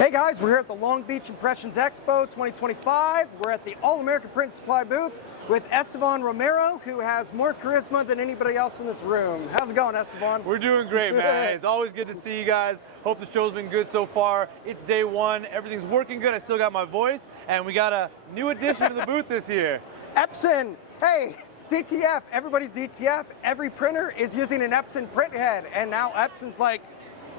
Hey guys, we're here at the Long Beach Impressions Expo 2025. We're at the All-American Print Supply booth with Estevan Romero, who has more charisma than anybody else in this room. How's it going, Estevan? We're doing great, man. It's always good to see you guys. Hope the show's been good so far. It's day one. Everything's working good. I still got my voice, and we got a new addition to the booth this year. Epson. Hey, DTF. Everybody's DTF. Every printer is using an Epson print head, and now Epson's like,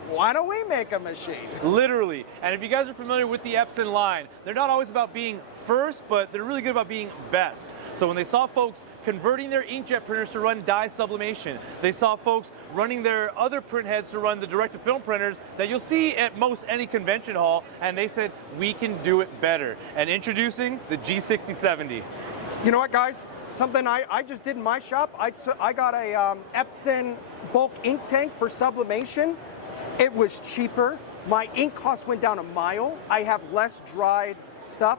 why don't we make a machine? Literally. And if you guys are familiar with the Epson line, they're not always about being first, but they're really good about being best. So when they saw folks converting their inkjet printers to run dye sublimation, they saw folks running their other print heads to run the direct-to-film printers that you'll see at most any convention hall, and they said, we can do it better. And introducing the G6070. You know what, guys? Something I just did in my shop. I got a Epson bulk ink tank for sublimation. It was cheaper. My ink cost went down a mile. I have less dried stuff.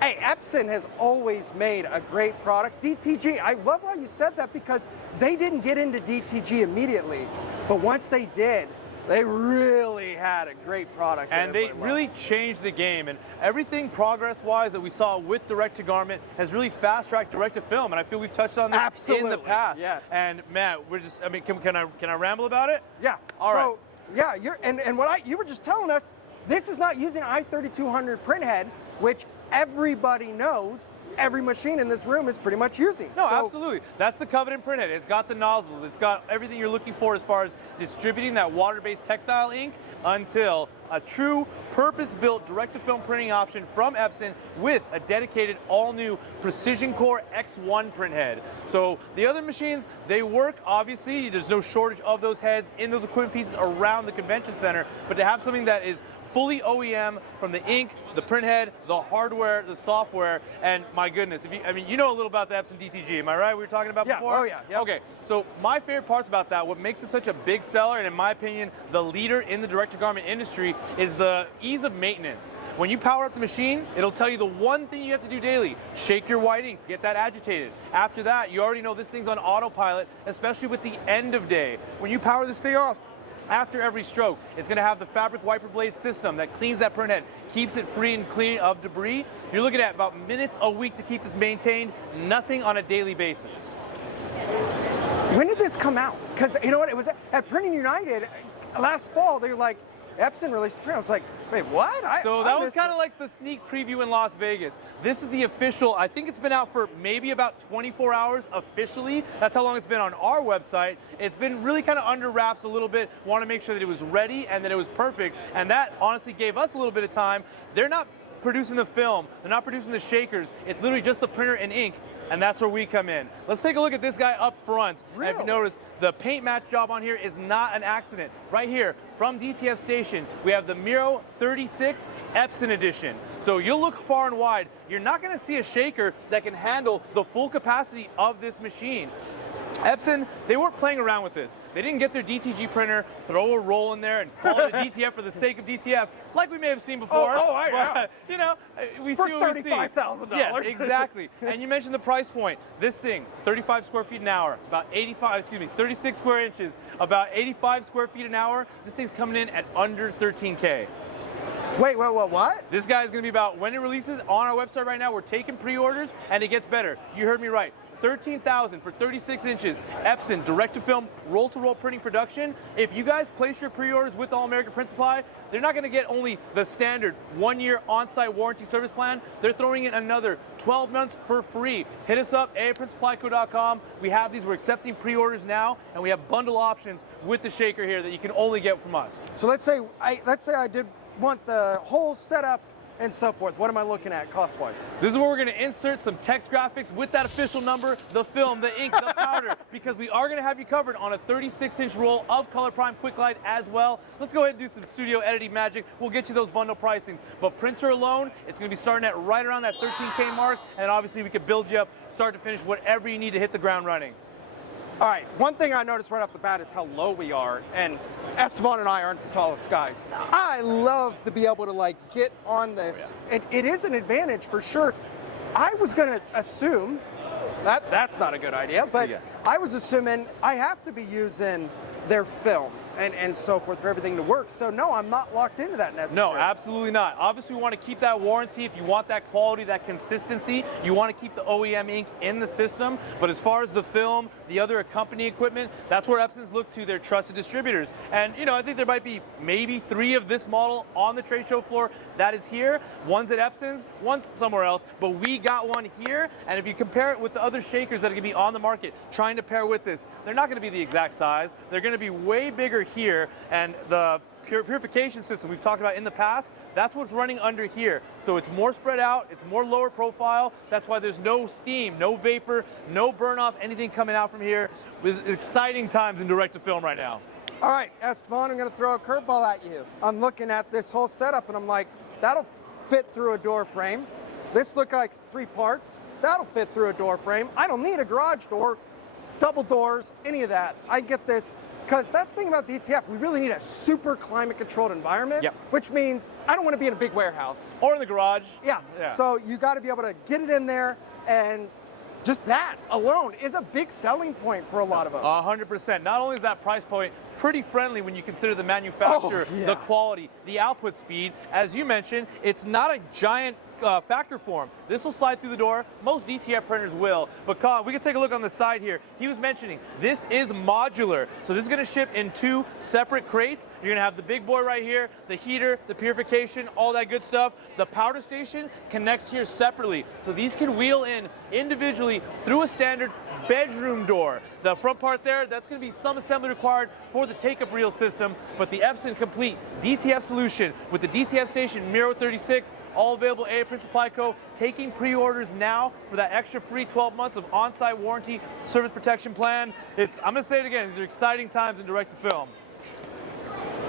Hey, Epson has always made a great product. DTG, I love how you said that because they didn't get into DTG immediately. But once they did, they really had a great product. And they really changed the game. And everything progress-wise that we saw with direct-to-garment has really fast-tracked direct-to-film. And I feel we've touched on this in the past. Yes. And man, we're just, I mean, can I ramble about it? Yeah. All right. Yeah, you were just telling us, this is not using an i3200 print head, which everybody knows every machine in this room is pretty much using. No, absolutely. That's the coveted print head. It's got the nozzles. It's got everything you're looking for as far as distributing that water-based textile ink until a true purpose-built direct-to-film printing option from Epson with a dedicated all-new Precision Core X1 print head. So the other machines, they work, obviously. There's no shortage of those heads in those equipment pieces around the convention center, but to have something that is fully OEM from the ink, the print head, the hardware, the software, and my goodness, you know a little about the Epson DTG, am I right? We were talking about before? Oh yeah. Yep. Okay, so my favorite parts about that, what makes it such a big seller, and in my opinion, the leader in the direct-to-garment industry, is the ease of maintenance. When you power up the machine, it'll tell you the one thing you have to do daily: shake your white inks, get that agitated. After that, you already know this thing's on autopilot, especially with the end of day. When you power this thing off, after every stroke, it's going to have the fabric wiper blade system that cleans that print head, keeps it free and clean of debris. You're looking at about minutes a week to keep this maintained, nothing on a daily basis. When did this come out? Because you know what, it was at Printing United last fall. They were like, Epson released print. I was like, wait, what? So that was kind of like the sneak preview in Las Vegas. This is the official. I think it's been out for maybe about 24 hours officially. That's how long it's been on our website. It's been really kind of under wraps a little bit. Want to make sure that it was ready and that it was perfect. And that honestly gave us a little bit of time. They're not producing the film. They're not producing the shakers. It's literally just the printer and ink. And that's where we come in. Let's take a look at this guy up front. Really? And if you notice, the paint match job on here is not an accident. Right here, from DTF Station, we have the Miro 36 Epson Edition. So you'll look far and wide. You're not gonna see a shaker that can handle the full capacity of this machine. Epson, they weren't playing around with this. They didn't get their DTG printer, throw a roll in there, and call it a DTF for the sake of DTF, like we may have seen before. But, you know, we for see what we see. $35,000. Yeah, exactly. And you mentioned the price point. This thing, 35 square feet an hour, about 36 square inches, about 85 square feet an hour. This thing's coming in at under 13K. Wait, what? This guy is going to be about, when it releases on our website right now, we're taking pre-orders, and it gets better. You heard me right. $13,000 for 36 inches, Epson direct-to-film, roll-to-roll printing production. If you guys place your pre-orders with All-American Print Supply, they're not going to get only the standard 1-year on-site warranty service plan. They're throwing in another 12 months for free. Hit us up, aprintsupplyco.com. We have these. We're accepting pre-orders now, and we have bundle options with the shaker here that you can only get from us. So let's say I did want the whole setup and so forth. What am I looking at cost-wise? This is where we're going to insert some text graphics with that official number, the film, the ink, the powder, because we are going to have you covered on a 36-inch roll of Color Prime Quick Glide as well. Let's go ahead and do some studio editing magic. We'll get you those bundle pricings. But printer alone, it's going to be starting at right around that 13K mark, and obviously we could build you up, start to finish, whatever you need to hit the ground running. All right, one thing I noticed right off the bat is how low we are, and Estevan and I aren't the tallest guys. I love to be able to like get on this. Oh, yeah. It is an advantage for sure. I was gonna assume, that's not a good idea, but yeah. I was assuming I have to be using their film. and so forth for everything to work. So no, I'm not locked into that necessarily. No, absolutely not. Obviously, we want to keep that warranty. If you want that quality, that consistency, you want to keep the OEM ink in the system. But as far as the film, the other accompanying equipment, that's where Epson's look to their trusted distributors. And I think there might be maybe 3 of this model on the trade show floor. That is here. One's at Epson's, one's somewhere else. But we got one here. And if you compare it with the other shakers that are going to be on the market trying to pair with this, they're not going to be the exact size. They're going to be way bigger here. And the purification system we've talked about in the past, that's what's running under here. So it's more spread out, it's more lower profile. That's why there's no steam, no vapor, no burn off, anything coming out from here. It's exciting times in direct-to-film right now. All right, Estevan, I'm going to throw a curveball at you. I'm looking at this whole setup and I'm like, that'll fit through a door frame. This looks like 3 parts. That'll fit through a door frame. I don't need a garage door, double doors, any of that. I get this. Because that's the thing about DTF, we really need a super climate-controlled environment, which means I don't want to be in a big warehouse. Or in the garage. Yeah. So you got to be able to get it in there, and just that alone is a big selling point for a lot of us. 100%. Not only is that price point pretty friendly when you consider the manufacturer, the quality, the output speed. As you mentioned, it's not a giant factor form. This will slide through the door. Most DTF printers will. But we can take a look on the side here. He was mentioning this is modular. So this is going to ship in 2 separate crates. You're going to have the big boy right here, the heater, the purification, all that good stuff. The powder station connects here separately. So these can wheel in individually through a standard bedroom door. The front part there, that's going to be some assembly required for the take-up reel system. But the Epson complete DTF solution with the DTF station Miro 36, all available AA Print Supply Co. Taking pre-orders now for that extra free 12 months of on-site warranty service protection plan. I'm going to say it again, these are exciting times in direct-to-film.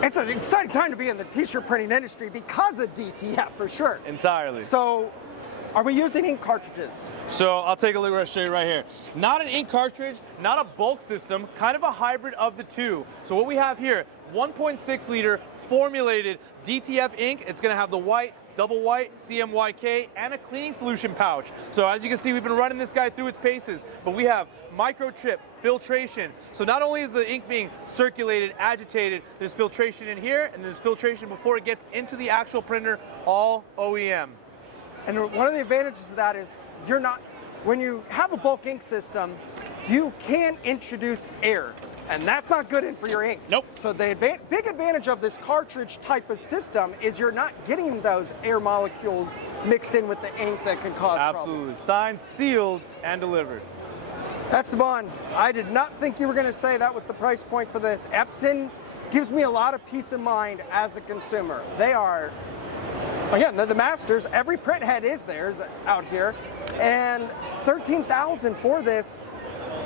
It's an exciting time to be in the t-shirt printing industry because of DTF, for sure. Entirely. So, are we using ink cartridges? So I'll take a look, I'll show you right here. Not an ink cartridge, not a bulk system, kind of a hybrid of the two. So what we have here, 1.6 liter formulated DTF ink. It's going to have the white, double white, CMYK, and a cleaning solution pouch. So as you can see, we've been running this guy through its paces, but we have microchip, filtration. So not only is the ink being circulated, agitated, there's filtration in here, and there's filtration before it gets into the actual printer, all OEM. And one of the advantages of that is when you have a bulk ink system, you can introduce air. And that's not good for your ink. Nope. So the big advantage of this cartridge type of system is you're not getting those air molecules mixed in with the ink that can cause problems. Signed, sealed, and delivered. Estevan, I did not think you were going to say that was the price point for this. Epson gives me a lot of peace of mind as a consumer. They are, again, they're the masters. Every print head is theirs out here. And $13,000 for this,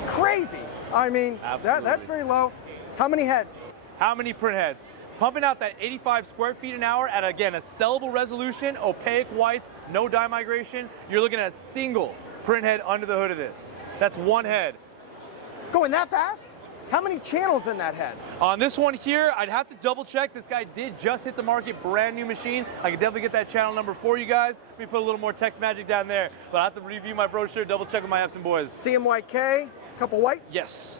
crazy. I mean, that's very low. How many heads? How many print heads? Pumping out that 85 square feet an hour at, again, a sellable resolution, opaque whites, no dye migration. You're looking at a single print head under the hood of this. That's one head. Going that fast? How many channels in that head? On this one here, I'd have to double check. This guy did just hit the market, brand new machine. I could definitely get that channel number for you guys. Let me put a little more text magic down there. But I have to review my brochure, double check with my Epson boys. CMYK, couple whites? Yes.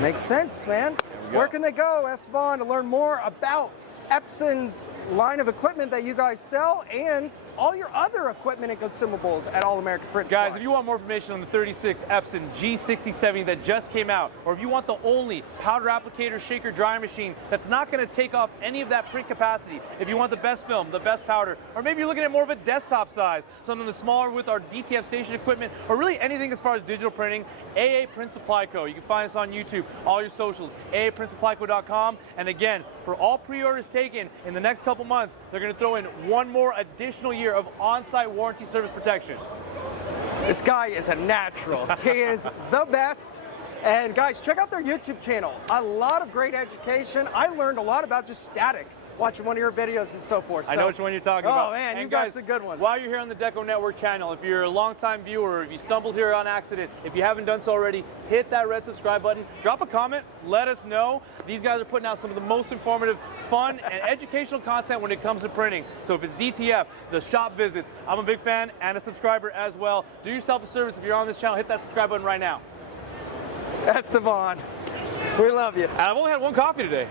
Makes sense, man. Where can they go, Estevan, to learn more about Epson's line of equipment that you guys sell and all your other equipment and consumables at All American Print Supply? Guys, if you want more information on the 36 Epson G6070 that just came out, or if you want the only powder applicator shaker dryer machine that's not going to take off any of that print capacity, if you want the best film, the best powder, or maybe you're looking at more of a desktop size, something that's smaller with our DTF station equipment, or really anything as far as digital printing, AA Print Supply Co. You can find us on YouTube, all your socials, AAPrintSupplyCo.com, and again, for all pre-orders taken in the next couple months, they're going to throw in one more additional year of on-site warranty service protection. This guy is a natural. He is the best. And guys, check out their YouTube channel. A lot of great education. I learned a lot about just static watching one of your videos and so forth. I know which one you're talking about. Oh man, and you guys, got some good ones. While you're here on the DecoNetwork channel, if you're a longtime viewer, if you stumbled here on accident, if you haven't done so already, hit that red subscribe button, drop a comment, let us know. These guys are putting out some of the most informative, fun, and educational content when it comes to printing. So if it's DTF, the shop visits, I'm a big fan and a subscriber as well. Do yourself a service if you're on this channel, hit that subscribe button right now. Estevan, We love you. And I've only had one coffee today.